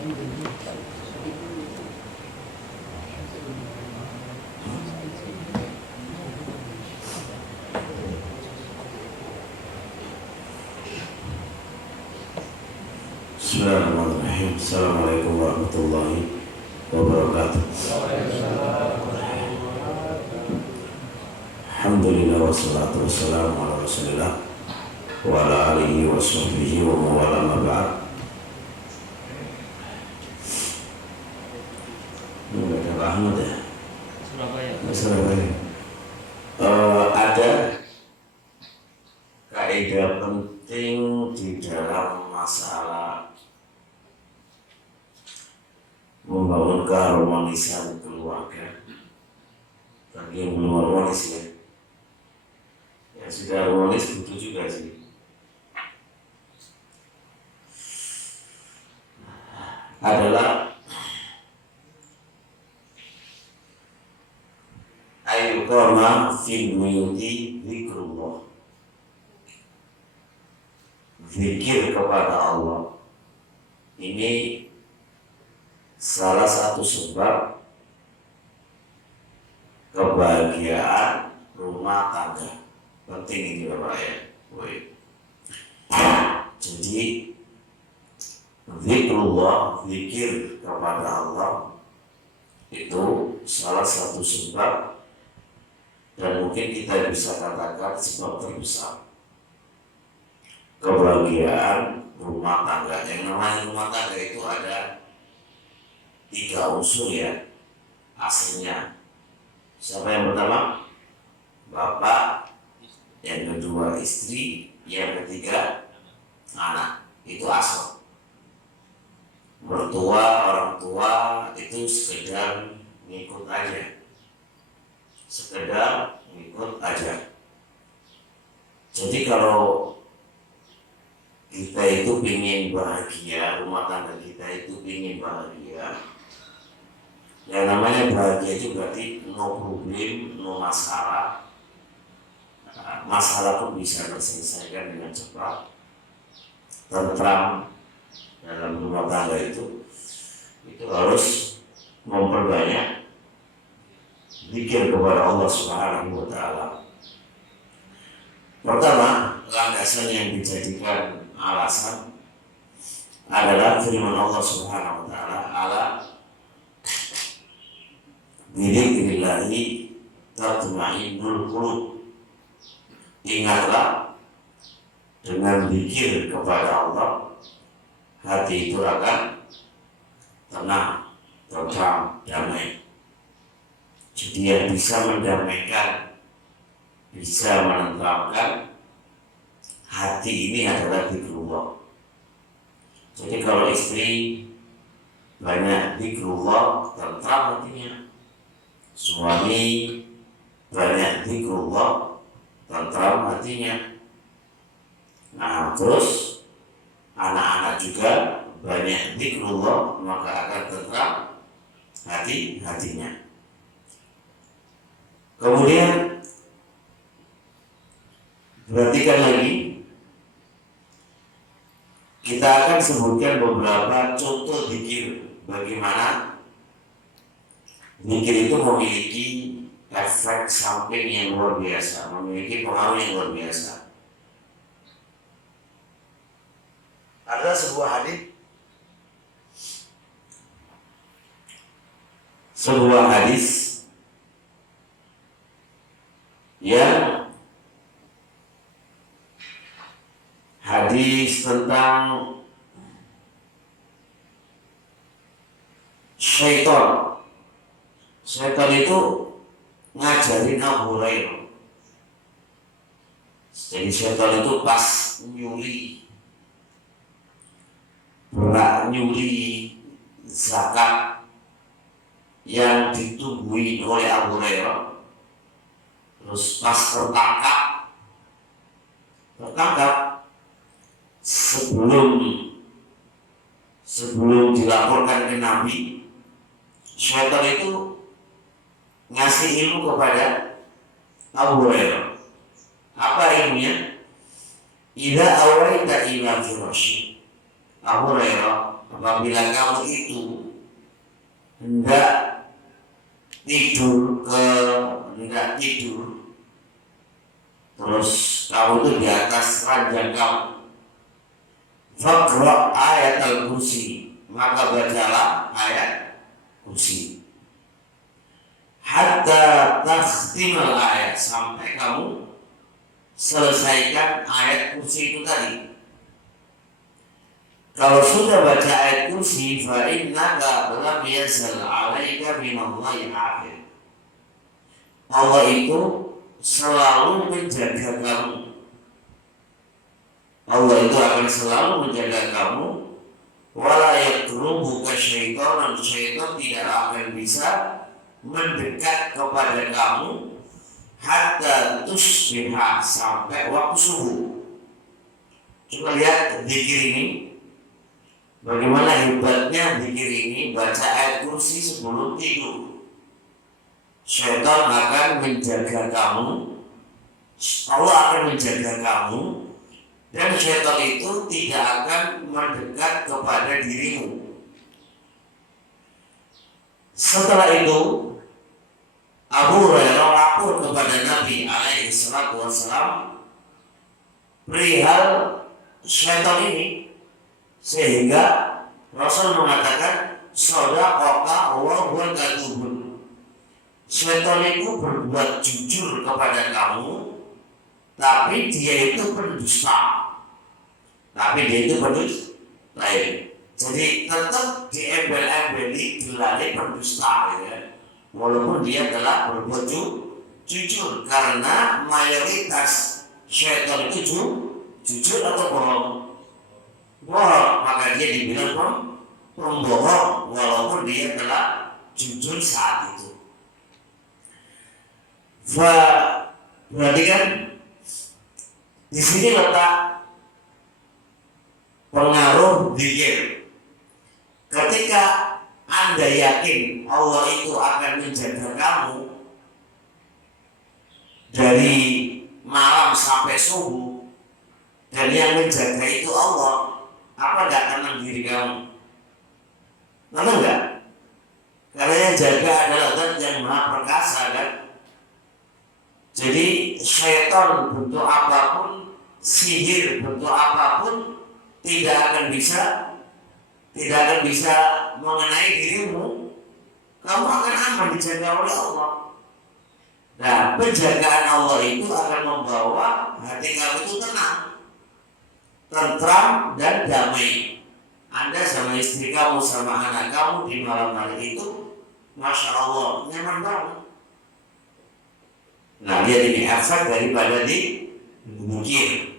Bismillahirrahmanirrahim. Assalamualaikum warahmatullahi wabarakatuh. Alhamdulillah wassalatu wassalamu ala rasulillah wa ala alihi wa sahbihi wa mawala ma ba'd. Ini ada Pak Ahmad ya? Surabaya. Ada kaidah penting di dalam masalah membangun keharmonisan keluarga. Bagi yang belum harmonis ya, yang sudah harmonis butuh juga sih. Adalah ayyukama fil buyuti zikrullah, zikir kepada Allah. Ini salah satu sebab kebahagiaan rumah tangga. Penting ini Bapak ya. Jadi zikrullah, zikir kepada Allah, itu salah satu sebab, dan mungkin kita bisa katakan sebab terbesar kebahagiaan rumah tangga. Yang namanya rumah tangga itu ada 3 unsur ya aslinya. Siapa yang pertama? Bapak, yang kedua istri, yang ketiga anak. Itu asal. Mertua, orang tua itu sekedar ngikut aja. Sekedar ngikut aja. Jadi kalau kita itu ingin bahagia, rumah tangga kita itu ingin bahagia, yang namanya bahagia itu berarti no problem, no masalah. Masalah pun bisa diselesaikan dengan cepat, tentram dalam rumah tangga itu harus memperbanyak zikir kepada Allah Subhanahu wa Ta'ala. Pertama, landasan yang dijadikan alasan adalah firman Allah Subhanahu wa Ta'ala, ala bidzikrillahi tatma'innul qulub. Ingatlah, dengan zikir kepada Allah hati itu akan tenang, tentram, damai. Jadi yang bisa mendamaikan, bisa menenteramkan hati ini adalah zikrullah. Jadi kalau istri banyak zikrullah, tentram hatinya. Suami banyak zikrullah, tentram hatinya. Nah, terus anak-anak juga banyak zikrullah, maka akan tentram hatinya. Kemudian perhatikan lagi, kita akan sebutkan beberapa contoh zikir. Bagaimana zikir itu memiliki efek samping yang luar biasa, memiliki pengaruh yang luar biasa. Ada sebuah hadis yang hadis tentang syaitan. Syaitan itu ngajarin Abu Hurairah. Jadi syaitan itu pas nyuri zakat yang ditungguin oleh Abu Hurairah, terus pas tertangkap sebelum dilaporkan ke Nabi, syaitan itu ngasih ilmu kepada Abu Hurairah. Apa ilmunya? Idza awaita ila firasyi, Abu Hurairah, apabila kamu itu hendak tidur terus kamu itu di atas ranjang kamu, faqra ayat al-kursi, maka bacalah ayat kursi hatta takhtimal ayat, sampai kamu selesaikan ayat kursi itu tadi. Kalau sudah baca ayat kursi, fa innaka lam yazal 'alaika minallahi hafiz. Allah itu selalu menjaga kamu. Allah itu akan selalu menjaga kamu. Wala yaqrubuka syaitan, syaitan tidak akan bisa mendekat kepada kamu hatta tusbihah, sampai waktu subuh. Coba lihat zikir ini, bagaimana hebatnya zikir ini. Baca ayat kursi sebelum tidur, syaitan akan menjaga kamu, Allah akan menjaga kamu, dan syaitan itu tidak akan mendekat kepada dirimu. Setelah itu Abu Hurairah lapor kepada Nabi alaihi salatu wassalam perihal syaitan ini, sehingga Rasul mengatakan shadaqaka wa huwa kadhubun. Syaitan itu berbuat jujur kepada kamu, tapi dia itu pendusta. Jadi tetap diembel-embeli, gelarnya pendusta, ya. Walaupun dia telah berbuat jujur, karena mayoritas syaitan itu jujur atau bohong, maka dia dibilang pembohong walaupun dia telah jujur saat itu. Berarti kan di sini letak pengaruh zikir. Ketika Anda yakin Allah itu akan menjaga kamu dari malam sampai subuh, dan yang menjaga itu Allah, apa enggak tenang diri kamu? Tenang enggak? Karena yang jaga adalah Zat yang Maha Perkasa, kan? Jadi syaitan bentuk apapun, sihir bentuk apapun, tidak akan bisa mengenai dirimu. Kamu akan aman, dijaga oleh Allah. Nah, penjagaan Allah itu akan membawa hati kamu itu tenang, tentram dan damai. Anda sama istri kamu, sama anak kamu di malam hari itu, Masya Allah, nyaman banget. Nah, dia ini efek daripada dipikir.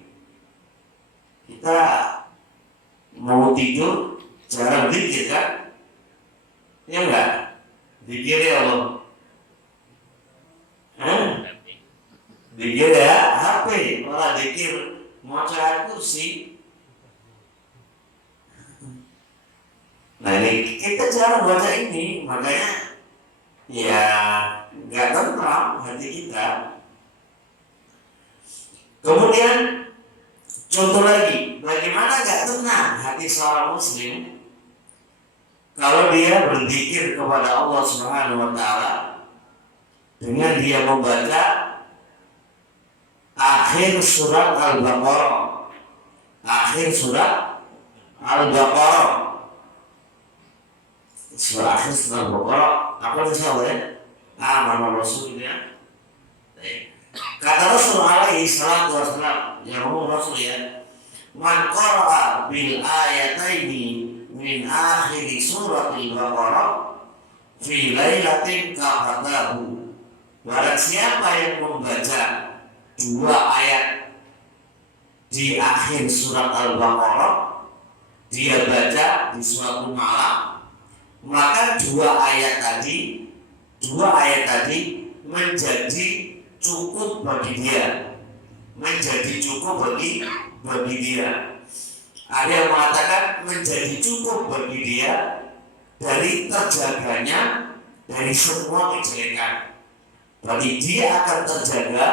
Kita mau tidur jarang zikir, kan? Ya enggak? Zikir ya Allah. Zikir ya HP, malah zikir maca kursi. Nah, ini kita jarang baca ini, makanya ya nggak tentram hati kita. Kemudian contoh lagi, bagaimana nggak tenang hati seorang muslim kalau dia berzikir kepada Allah Subhanahu wa Ta'ala dengan dia membaca akhir surat Al-Baqarah. Akhir surat Al-Baqarah. Akhir surat Al-Baqarah, apa itu ya? Mana Rasulnya? Kata Rasul alaihi salatu wassalam, yang Rasul ya, man qara'a bil ayataini min akhir surat Al-Baqarah fi lailatin kafatahu. Barang siapa yang membaca dua ayat di akhir surat Al-Baqarah, dia baca di suatu malam, maka dua ayat tadi menjadi cukup bagi dia, bagi dia. Ada yang mengatakan menjadi cukup bagi dia dari terjaganya dari semua kejelekan. Berarti dia akan terjaga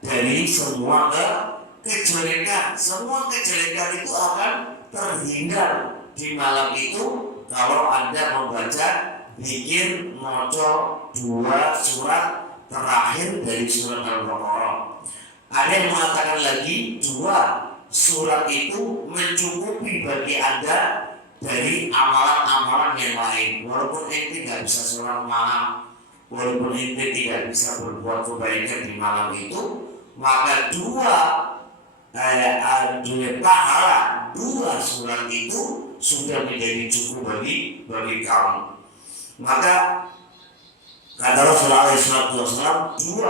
dari semua kejelekan. Semua kejelekan itu akan terhindar di malam itu kalau Anda membaca zikir moco 2 surat terakhir dari surat Al-Baqarah. Ada yang mengatakan lagi 2 surat itu mencukupi bagi Anda dari amalan-amalan yang lain. Walaupun ente tidak bisa sholat malam, walaupun ente tidak bisa berbuat kebaikan di malam itu, maka dua pahala 2 surat itu sudah menjadi cukup bagi kamu. Maka kata Rasulullah SAW, 2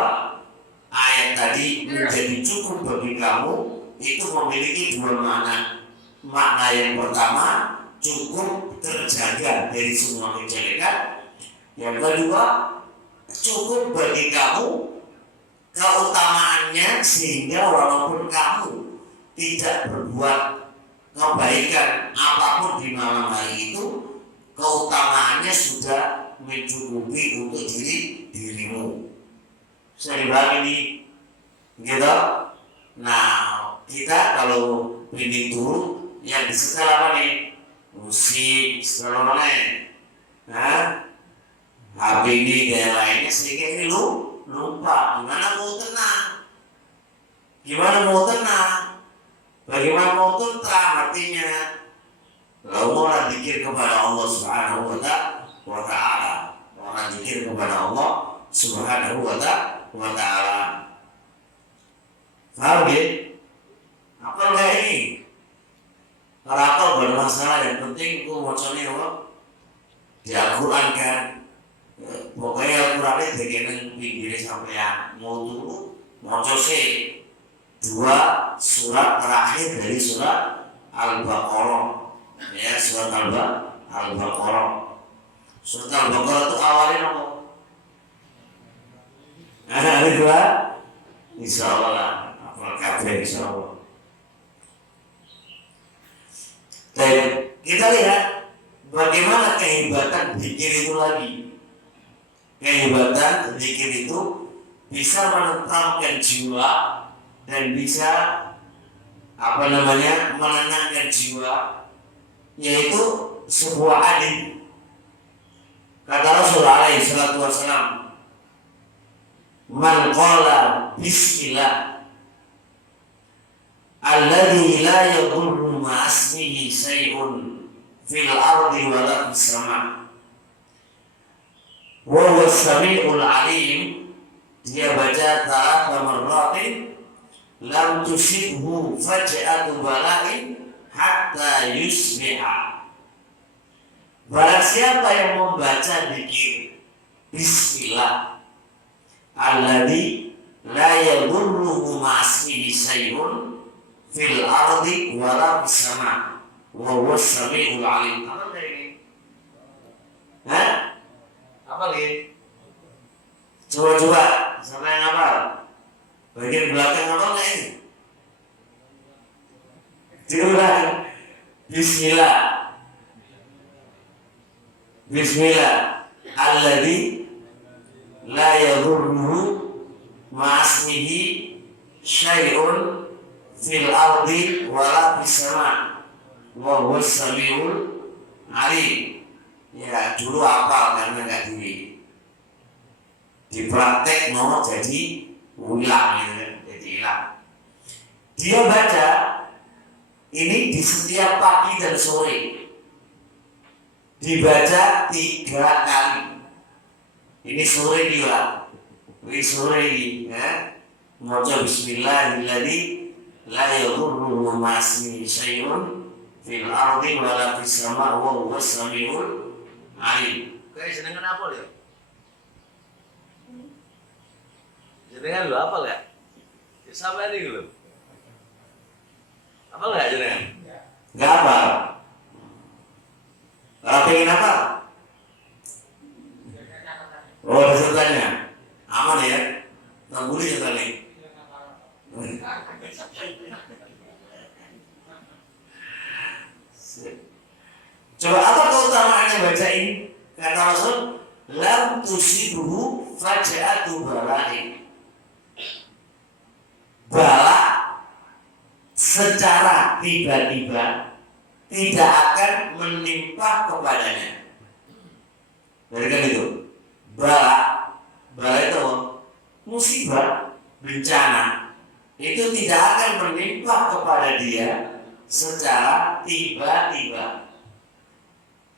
ayat tadi menjadi cukup bagi kamu. Itu memiliki 2 makna. Makna yang pertama, cukup terjaga dari semua kejelekan. Yang kedua, cukup bagi kamu keutamaannya, sehingga walaupun kamu tidak berbuat kebaikan apapun di malam hari itu, keutamaannya sudah mencukupi untuk dirimu. Saya dibagi nih, gitu. Nah, kita kalau pilih dulu yang disetel apa nih? Musik, segala mana? HP ini dan lainnya, sehingga ini lupa. Gimana mau tenang? Bagaimana mau tentram artinya? Lalu orang zikir kepada Allah Subhanahu wa Ta'ala. Orang zikir kepada Allah Subhanahu wa Ta'ala. Paham ya? Apa enggak ini? Kalau apa bermasalah, yang penting itu wacanya apa? Di Al-Quran kan. Pokoknya Al-Quran itu bagian pinggirnya sampai yang mau dulu. Mau sih 2 surat terakhir dari surat Al-Baqarah. Ya, surat Al-Baqarah. Surat Al-Baqarah itu awalnya apa? Ada 2? Insya Allah lah. Kabeh insyaallah. Dan kita lihat bagaimana kehebatan zikir itu lagi. Kehebatan zikir itu bisa menenteramkan jiwa dan bisa menenangkan jiwa, yaitu sebuah hadis. Kata Rasulullah SAW, man qala bismillah alladhi la yadurru ma'asmihi syai'un fil ardi wa la fis sama' wa huwa as-sami'ul 'alim. Dia baca 3 marratin, lam tusibhu faj'atu bala'in hatta yusbiha. Barang siapa yang membaca zikir bismillah alladhi la yadurru ma'asmihi syai'un fil ardi wa la fis sama' wa huwa as-sami'ul 'alim. Apa ini? Apa lagi? Coba sama yang apa? Bagian belakang apa ini? Diulang. Bismillah alladzi la yadurru ma'asmihi syai'un fil ardi wa la fis sama' wa huwa as-sami'ul 'alim. Ya, dulu hafal karena enggak dipraktek mau jadi ulang gitu, jadi hilang. Dia baca ini di setiap pagi dan sore, dibaca 3 kali. Ini sore juga, ini sore ya. Maca bismillahilladzi la yadurru ma'asmihi syai'un fil ardi wa la fis sama' wa huwa as-sami'ul 'alim. Kayak senengan apa ya? Jenengan lu apa enggak? Siapa ini lu? Apa enggak jenengan? Enggak apa. Kalau pengen apa? Oh, ada ceritanya. Aman ya? Nggak boleh ceritanya. Coba apa keutamaannya baca ini? Kata Rasul, lam tusibuhu faja'atu bala'in. Bala secara tiba-tiba tidak akan menimpa kepadanya. Berikan itu bala itu musibah, bencana itu tidak akan menimpa kepada dia secara tiba-tiba.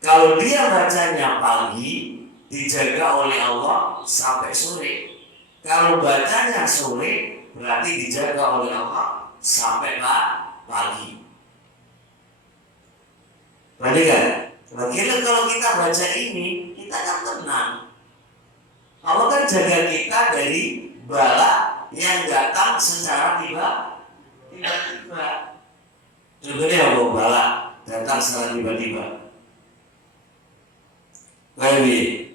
Kalau dia bacanya pagi, dijaga oleh Allah sampai sore. Kalau bacanya sore, berarti dijaga oleh Allah sampai pagi. Berarti kan? Kalau kita baca ini, kita akan tenang. Allah kan jaga kita dari bala yang datang secara tiba-tiba. Contohnya apa bala datang secara tiba-tiba? Kayak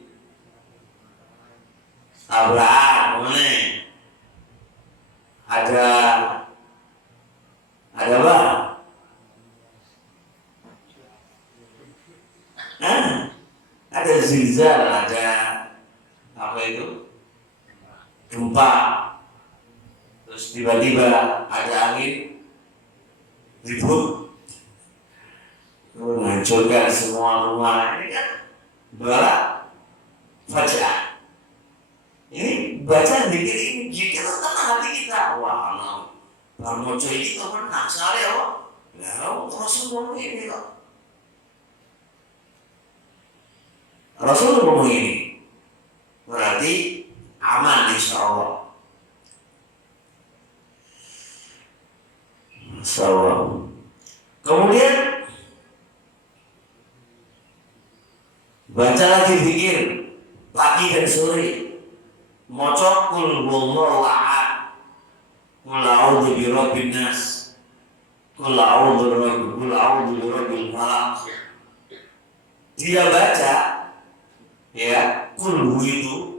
Abraham, ada apa? Ada zilzal, ada apa itu? Gempa. Terus tiba-tiba ada angin ribut, menghancurkan semua rumah. Ini kan bala fajah. Ini baca dikir ini kita tenang hati kita. Wah, Bang Mojo ini kok menang sekali ya, Rasul ngomong ini kok. Rasul ngomong ini berarti aman insya Allah. Kemudian baca lagi zikir pagi dan sore. Maca kul huwallahu ahad, kul a'udzu birabbin nas, kul a'udzu birabbil falaq. Dia baca ya kul itu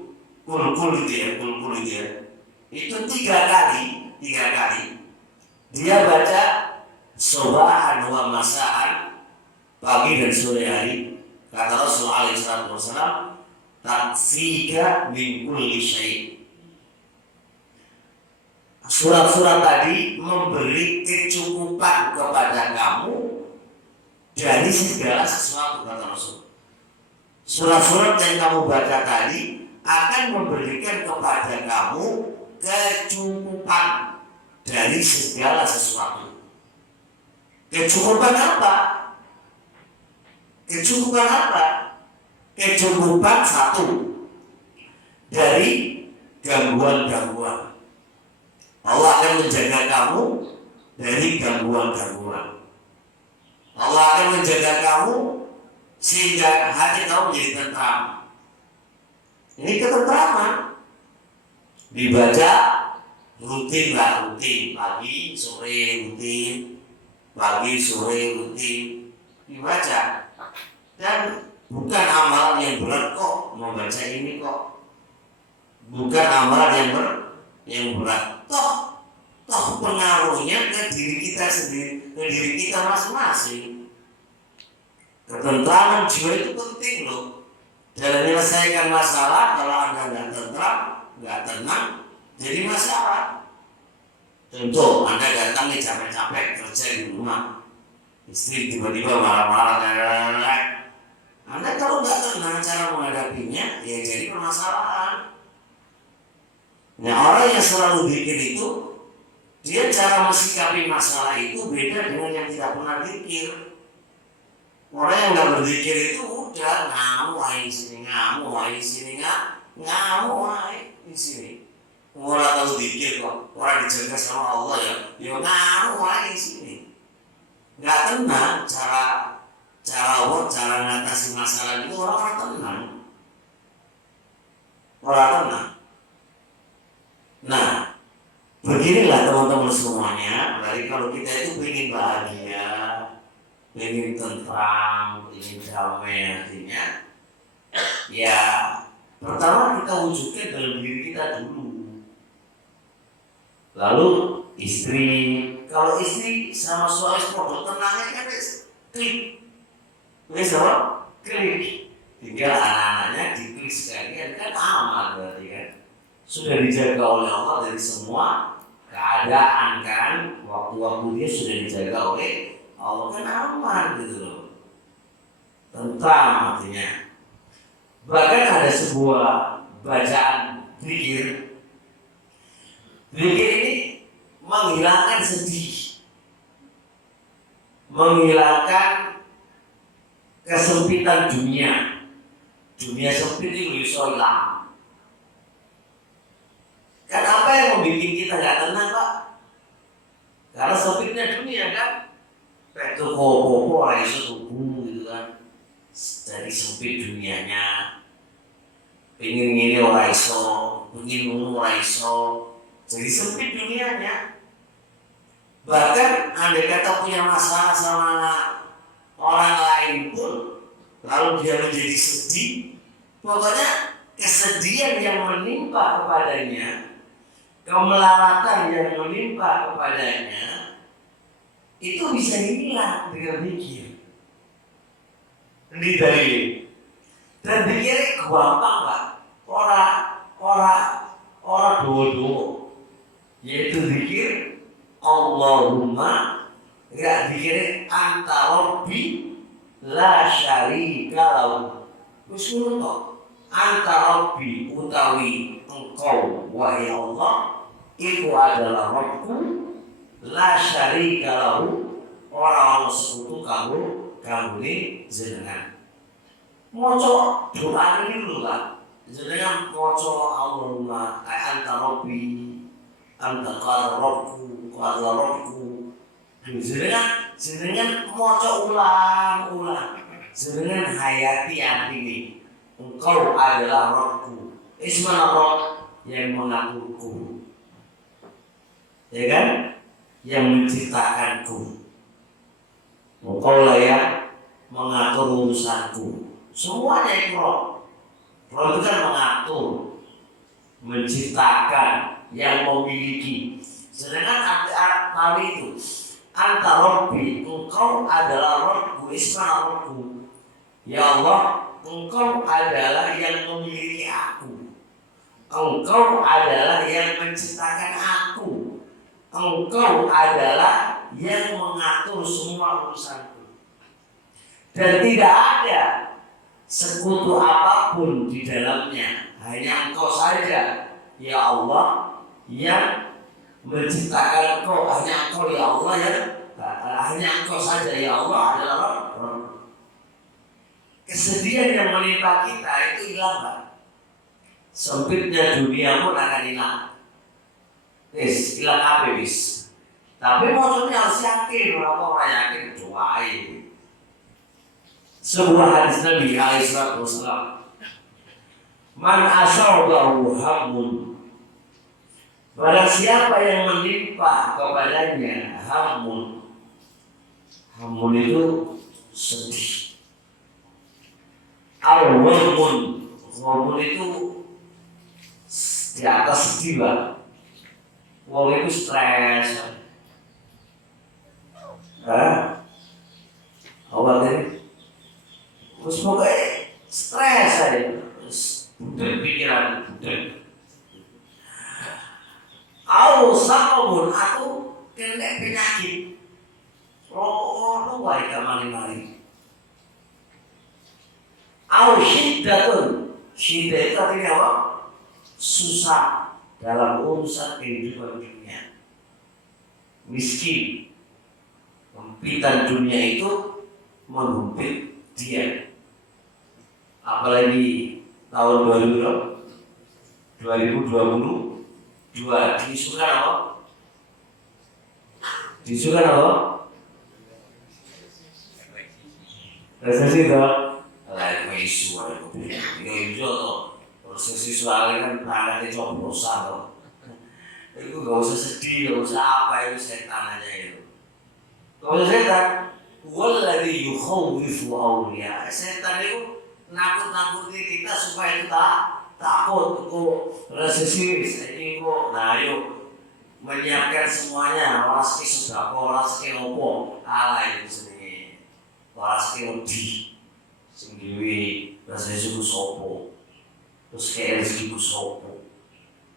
itu tiga kali dia baca sobahan wa masaan, pagi dan sore hari. Kata Rasulullah SAW, takfika min kulli syai'. Surat-surat tadi memberi kecukupan kepada kamu dari segala sesuatu, kata Rasul. Surat-surat yang kamu baca tadi akan memberikan kepada kamu kecukupan dari segala sesuatu. Kecukupan apa? Kecukupan satu, dari gangguan-gangguan. Allah akan menjaga kamu dari gangguan-gangguan. Allah akan menjaga kamu sehingga hati kamu menjadi tentram. Ini ketentraman. Dibaca rutin, pagi, sore rutin, dibaca. Dan bukan amalan yang berat kok membaca ini kok. Bukan amalan yang berat. Toh pengaruhnya ke diri kita sendiri, ke diri kita masing-masing. Ketentraman jiwa itu penting loh. Dalam menyelesaikan masalah, kalau Anda nggak tentram, nggak tenang, jadi masalah. Contoh, Anda datang nih capek-capek kerja di rumah, istri tiba-tiba marah-marah, Anda kalau nggak tenang cara menghadapinya, ya jadi permasalahan. Nah, orang yang selalu zikir itu, dia cara mensikapi masalah itu beda dengan yang tidak pernah zikir. Orang yang nggak berzikir itu udah ngamuk di sini. Orang tahu zikir kok, orang dijaga sama Allah ya ngamuk di sini. Nggak tenang cara ngatasi masalah itu, orang tenang. Nah, beginilah teman-teman semuanya. Dari kalau kita itu ingin bahagia, ingin tentram, ingin damai hatinya, ya pertama kita wujudkan dalam diri kita dulu. Lalu istri, kalau istri sama suami produk tenangnya kan klik. Tinggal anak-anaknya diklik sekalian kan aman berarti kan. Sudah dijaga oleh Allah dari semua keadaan kan, waktu-waktu dia sudah dijaga oleh Allah kan aman gitu loh, tentram artinya. Bahkan ada sebuah bacaan zikir ini menghilangkan sedih, menghilangkan kesempitan dunia. Dunia sempit itu bisa hilang. Kan apa yang membuat kita nggak tenang, Pak? Karena sempitnya dunia kan. Kayak toko orang iso tubuh gitu kan. Dari sempit dunianya. Pengen ini orang iso, pengen ngono orang iso. Jadi sempit dunianya. Bahkan andai kata punya masalah sama orang lain pun, lalu dia menjadi sedih, pokoknya kesedihan yang menimpa kepadanya, kemelaratan yang menimpa kepadanya, itu bisa hilang dengan zikir. Ini dari dan zikirnya gampang, Pak. Orang dodo, yaitu zikir Allahumma, enggak zikir anta rabbi la syarika lahu. Wis ngono to. Anta rabbi utawi engkau wahai Allah iku adalah Rabbku la syarika lahu, ora ana sekutu kamu ni jenengan. Maca doa ini lho Pak. Jenengan maca Allahumma anta rabbi anta qala rabbu qala rabbu. Jenengan maca ulang-ulang. Jenengan hayati ini. Engkau adalah Rabbku. Ismana Rabb yang mengaturku. Ya kan? Yang menciptakanku. Engkau lah yang mengatur urusanku. Semuanya itu Rabb. Rabb itu kan mengatur, menciptakan, yang memiliki. Sedangkan arti itu anta rabbi, engkau adalah Rabbku, ismana Rabbku. Ya Allah, engkau adalah yang memiliki aku. Engkau adalah yang menciptakan aku. Engkau adalah yang mengatur semua urusanku. Dan tidak ada sekutu apapun di dalamnya. Hanya engkau saja, ya Allah, yang menciptakan engkau. Hanya engkau, ya Allah, hanya engkau saja, ya Allah, adalah Rabb. Kesedihan yang menimpa kita itu hilang, Pak. Sempitnya dunia pun akan hilang. Hilang apa, bis? Tapi maksudnya harus yakin. Apa orang yakin? Doain. Sebuah hadis Nabi SAW. Man asabahu hammun, barang siapa yang menimpa kepadanya hammun. Hammun itu sedih. Al-ghamun, ghamun itu di atas sedih, Pak. Wong itu stres. Awal ini terus pokoknya stres aja. Budek pikiran, budek. Samun aku kena penyakit. Lu wae kamari-mari. Syiddatun. Syiddah itu artinya apa? Susah dalam urusan kehidupan dunia. Miskin. Hempitan dunia itu menghempit dia. Apalagi tahun 2022 diisukan apa? Diisukan apa? Resesi itu lain isu itu tuh resesi soalnya kan perangkatnya coblosan tuh. Itu gak usah sedih, gak usah apa, itu setan aja itu. Kalau setan, walladzi yukhawifu awliya. Setan itu nakut-nakuti kita supaya kita takut kok resesi ini kok. Nah yuk menyiapkan semuanya. Orang sekali sedekah, orang sekali opo, ala itu sendiri. Orang sekali wedi, sendiri resesi ku sopo, terus kayak rezeki ku sopo.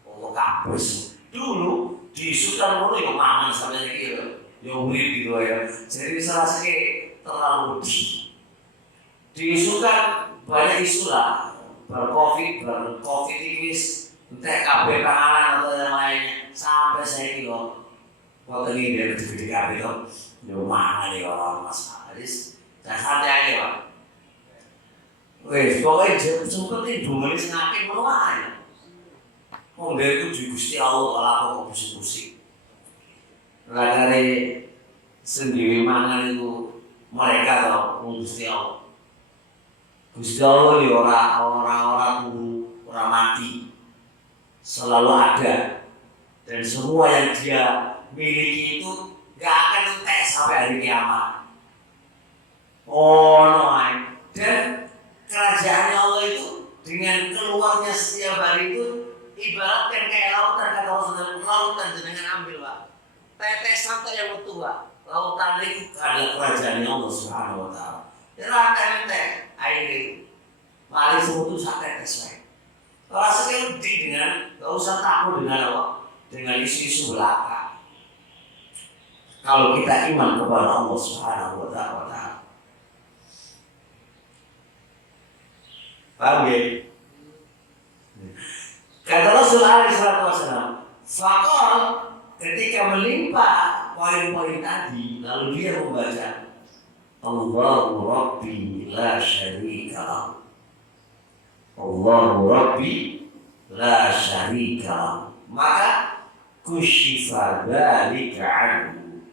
Allah kabeh. Dulu diisukan ngono ya mangan sampai iki. yang urip gitu ya. Jadi salah satu terlalu diisukan banyak isu lah, bercovid ini entah kabeh panganan atau yang lainnya sampai saya kilo waktu ini dia gede kabeh itu yo mangan ya orang masalah wis santai aja Pak. Wis pokoke sempet hidungan sing akeh ngono wae. Wong dhewe kudu Gusti Allah ora kok pusing-pusing. Lah dari sendiri mangan itu mereka tau Gusti Allah. Gusti Allah ya ora turu, ora mati. Selalu ada. Dan semua yang dia miliki itu gak akan entek sampai hari kiamat. Oh no, dan kerajaan Allah itu dengan keluarnya setiap hari itu ibaratkan kayak lautan, kata Rasulullah, lautan dengan ambil Pak. Tetes santai yang utuh Pak. Lautan itu ada kerajaan Allah Subhanahu wa taala. Dan akan entek air itu. Mari semua itu santai tetes. Rasanya lebih dengan gak usah takut dengan apa? Dengan isu-isu belaka. Kalau kita iman kepada Allah Subhanahu wa taala. Paham ya? Kata Rasulullah SAW, fakol ketika melimpah poin-poin tadi, lalu dia membaca Allahu Rabbi la syarika lahu. Allahu Rabbi la syarika lahu. Maka kusyifa dzalika anhu.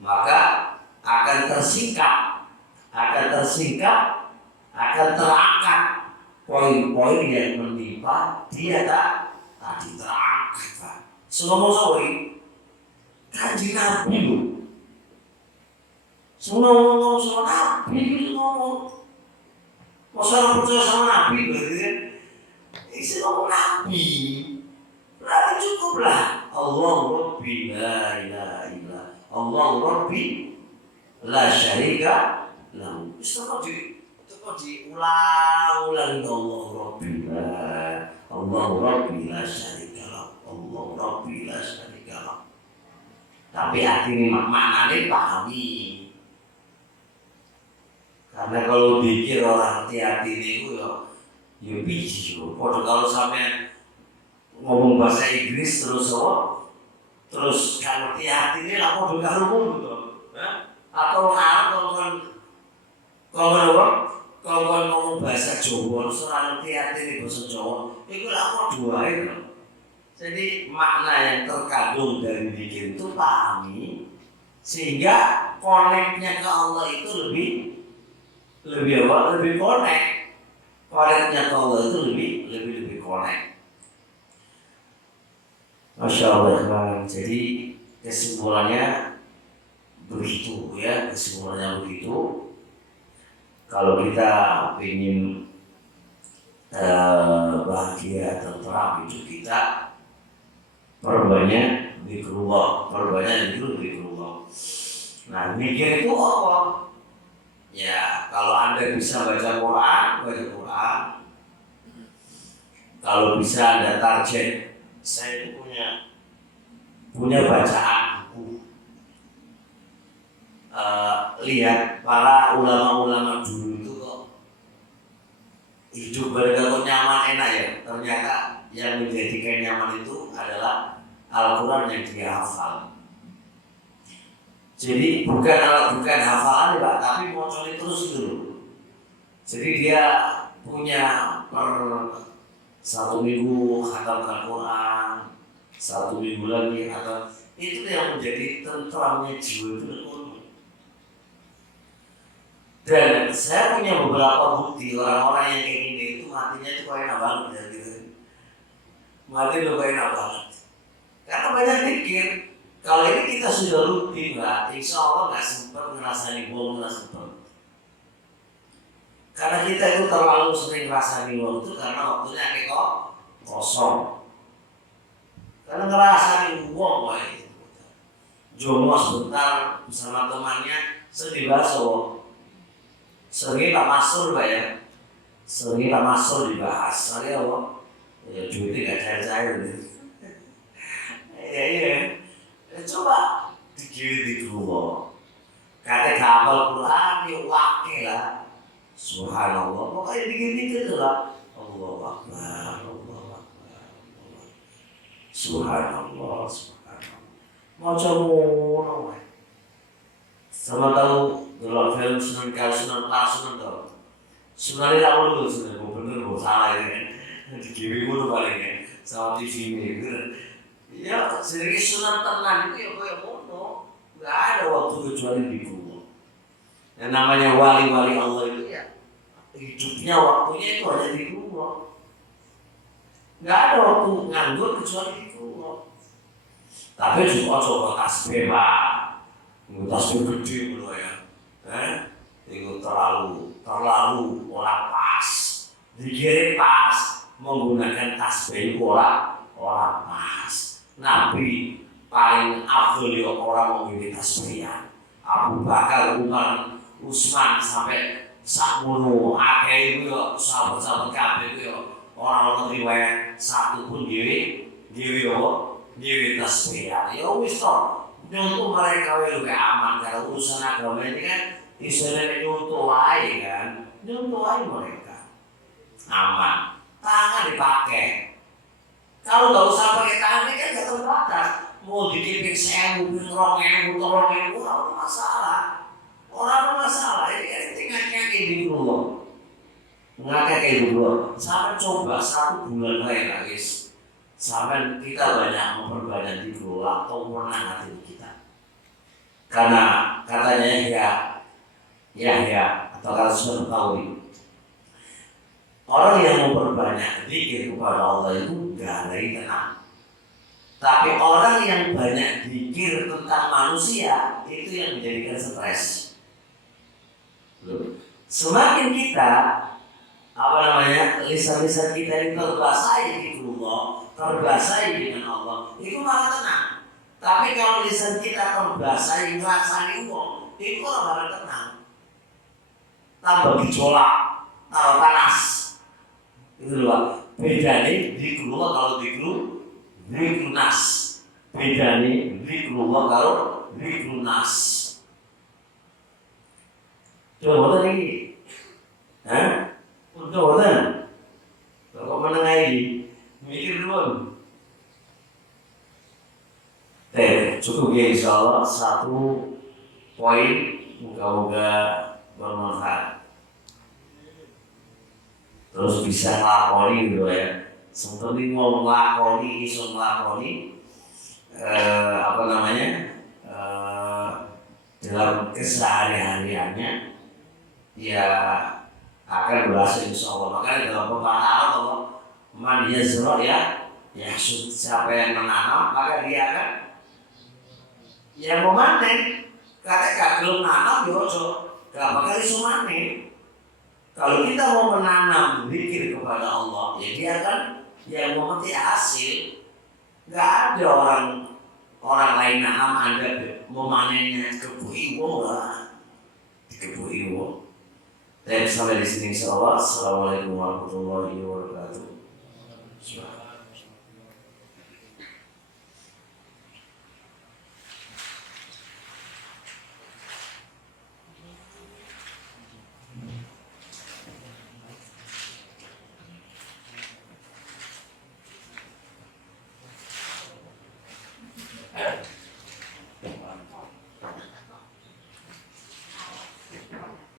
Maka akan tersingkap, akan terangkat poin-poin yang menimpa dia tadi terangkat. Semua Kanjeng Nabi loh. Semua ngomong sama Nabi itu ngomong. Masalah percaya sama Nabi berarti kan? Isi ngomong Nabi. Berarti cukuplah. Allah Rabbi la ilaha illa. Allah Rabbi la syarika lahu. Itu kok diulang-ulang Allah Rabbi la. Allah Rabbi la syarika lahu. Allah Rabbi la syarika lahu. Tapi artinya maknanya pahami. Karena kalau dikir orang hati-hati itu ya biji. Kalau sampai ngomong bahasa Inggris terus kalau hati-hati ini lah mau dengar umum gitu. Atau kalau ngomong bahasa Jawa terus orang hati-hati ini bahasa Jawa itu lah mau dua itu. Jadi makna yang terkandung dari dikir itu pahami sehingga koneknya ke Allah itu lebih konek. Koneknya ke Allah itu lebih konek. Masya Allah, Bang. Jadi kesimpulannya begitu ya, Kalau kita ingin bahagia, tentram hidup kita, perbanyak zikrullah. Nah, mikir itu apa? Ya, kalau Anda bisa baca Quran. Kalau bisa Anda target, saya itu punya bacaan buku. Lihat para ulama-ulama dulu itu kok hidup mereka kok nyaman, enak ya. Ternyata yang menjadikan nyaman itu adalah Al-Quran yang dia hafal. Jadi bukan hafalan Pak, tapi moconya terus gitu. Jadi dia punya per 1 minggu khatam Al-Quran, 1 minggu lagi atau itu yang menjadi tentramnya jiwa itu. Dan saya punya beberapa bukti orang-orang yang kayak gini itu matinya itu kayak enak banget ya gitu. Mati lo kayak enak banget. Karena banyak pikir. Kalau ini kita sudah rutin lah, insya Allah nggak sempat ngerasain bom, nggak sempat. Karena kita itu terlalu sering ngerasain bom itu karena waktunya kayak kosong. Karena ngerasain bom, jomo sebentar bersama temannya sedih baso. Sering tak masuk Pak ya, sering tak masuk dibahas. Saya apa? Ya duitnya nggak cair-cair gitu. Iya. Coba dikir dikrungo. Kate hafal Quran yo wakil lah. Subhanallah. Pokoknya dikir-dikir lah. Allahu Akbar, Allahu Akbar. Subhanallah, subhanallah. Maca ngono wae. Sama tahu kalau film Sunan Kali Sunan Pak Sunan tahu. Sunan itu apa dulu Sunan? Bener kok salah ini kan. Di TV dulu paling ya. Sama TV ini. Ya, sedikit Sunan tenang itu ya kayak ngono. Gak ada waktu kecuali di rumah. Yang namanya wali-wali Allah itu ya hidupnya waktunya itu hanya di rumah. Gak ada waktu nganggur kecuali di rumah. Tapi juga coba tasbih pak. Tasbih gede dulu ya. Itu terlalu orang pas. Dikirim pas menggunakan tasbih orang pas. Nabi paling afdol ya orang memilih tasbihan. Abu Bakar, Umar, Utsman sampai sakmono akeh itu ya sahabat-sahabat kabeh itu ya orang riwayat satu pun dhewe tasbihan. Ya wis to. Nyontoh mereka lebih aman karena urusan agama ini kan istilahnya nyontoh aja kan. Nyontoh aja mereka. Aman. Tangan dipakai. Kalau nggak usah pakai tangan ini kan nggak terbatas. Mau dikipin 1.000, 2.000, 3.000, orang masalah. Orang masalah ini kan tingkatnya kayak dulu. Ngakak kayak dulu. Sampai coba 1 bulan lagi guys. Sampai kita banyak memperbanyak dulu atau menang hati kita. Karena katanya ya atau kalau sudah tahu orang yang memperbanyak zikir kepada Allah itu gak lagi tenang. Tapi orang yang banyak zikir tentang manusia itu yang menjadikan stres. Semakin kita lisan-lisan kita ini terbasahi di Allah, terbasahi dengan Allah, itu malah tenang. Tapi kalau lisan kita terbasahi ngerasani uang, itu malah tenang. Tambah gejolak, tambah panas. Itu loh, bedanya zikrullah kalau zikrunas. Bedanya zikrullah kalau zikrunas. Coba lagi, coba kalau menengah ini mikir dulu. Cukup ya insyaallah 1 poin moga-moga bermanfaat. Terus bisa ngelakoni gitu ya. Seperti mau ngelakoni, iso ngelakoni dalam keseharian-hariannya ya akan berhasil insyaallah. Makanya dalam pepatah Allah man yazra ya siapa yang menanam maka dia akan yang memanen. Kata belum nanam ojo gak bakal iso manen. Kalau kita mau menanam zikir kepada Allah, ya dia akan yang memetik hasil. Gak ada orang lain nanam Anda memanennya ke Iwo lah, ke Iwo. Dan sampai di sini insyaallah. Assalamualaikum warahmatullahi wabarakatuh.